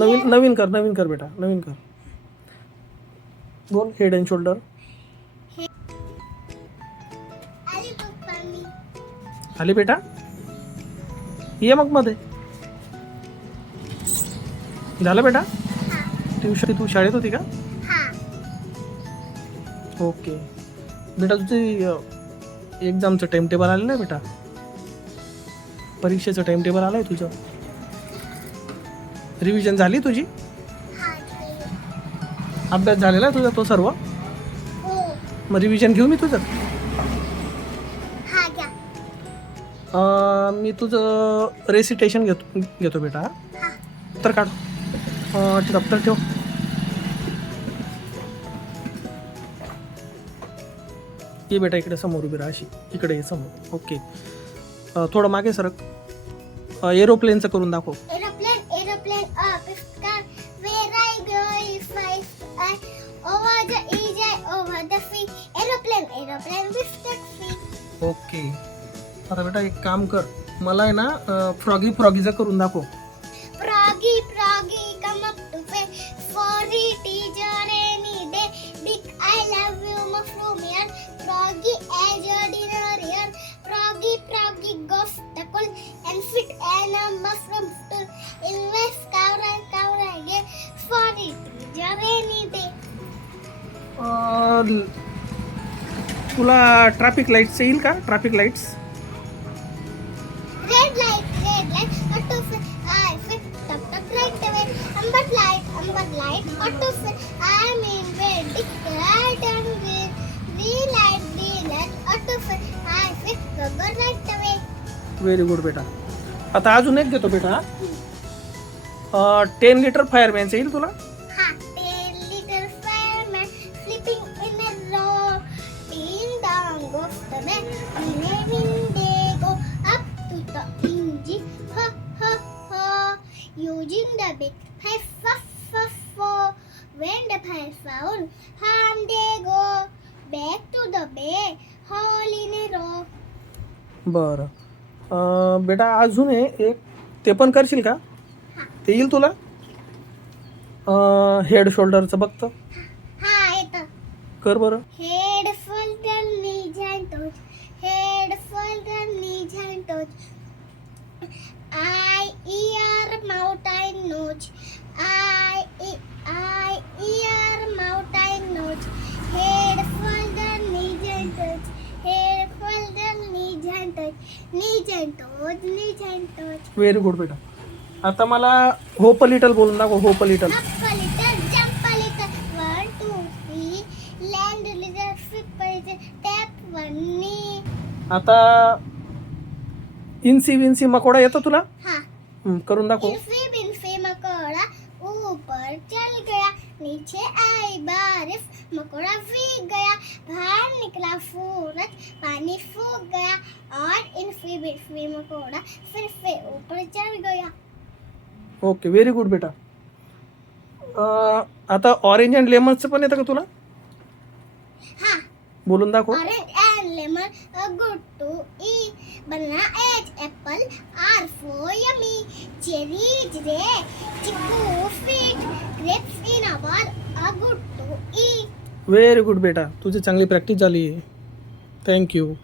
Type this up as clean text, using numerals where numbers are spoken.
नवीन कर बेटा, नवीन कर. बोल हेड अँड शोल्डर. आली बेटा, ये मग मध्ये. झालं बेटा. ट्युशन तू शाळेत होती का? ओके बेटा, तुझी एक्झामचं टाइम टेबल आलेलं आहे बेटा. परीक्षेचं टाइम टेबल आलं आहे तुझं. रिव्हिजन झाली तुझी? अभ्यास झालेला आहे तुझा तो सर्व? मग रिव्हिजन घेऊ मी तुझं? मी तुझं रेसिटेशन घेतो बेटा. तर काढ, दप्तर ठेव. ये बेटा इकडे समोर उभी राहा, अशी इकडे ये समोर. ओके, थोडं मागे सरक. एरोप्लेनचं करून दाखव. ओके, आता बेटा एक काम कर, मला आहे ना फ्रॉगीचं करून दाखव. Come up to pay for the teacher any day. Big I love you, Mafrumian. Froggy as your dinner here. Froggy goes the cool and fit and a mushroom stool. Invest cow again for the teacher any day. तुला traffic lights येईल का? Traffic lights. Red light, auto fit, I fit, tap right away. Amber light, auto fit, I'm in red, right and green light, auto fit, I fit, go right away. Very good बेटा. आता अजून एक घेतो बेटा. 10 litre फायरमॅनचं येईल तुला? 10 liter fireman, sleeping in a row, ding dong goes the bell, they go up to the engine, ha ha ha, using the big pipe, when the pipe found, home they go, back to the bay, all in a row. बरं. बेटा अजून एक, ते पण करशील का? ते येईल तुला? हेड शोल्डरचं बघतं. येतं. कर बरं. Head, shoulder, knees and toes. Head, shoulder, knees and toes. Eye, ear, mouth and nose. Eye, ear, mouth and nose. Head, shoulder, knees and toes. Head, shoulder, knees and toes. Knees and toes. Very good बेटा. आता मला hope little बोलून दाखव. Hope little. Up a little, jump a little. 1, 2, 3. Land a little, flip a little, tap one knee. आता इंसी Vinci मकोडा येतो तुला? करून दाखव. बिन्फी मकोड़ा ऊपर चल गया, नीचे आई बारिश, मकोड़ा भीग गया, बाहर निकला सूरज, पानी सूख गया, और इन्फी बिन्फी मकोड़ा फिर से ऊपर चढ़ गया. ओके, व्हेरी गुड बेटा. आता ऑरेंज अँड लेमनचं पण येतं का तुला? बोलून दाखव. Orange and lemon are good to eat. Banana, apple are for yummy. Cherry is red. Chickoo sweet. Grapes in a bar are good to eat. Very good बेटा. तुझी चांगली प्रॅक्टिस झाली. थँक्यू.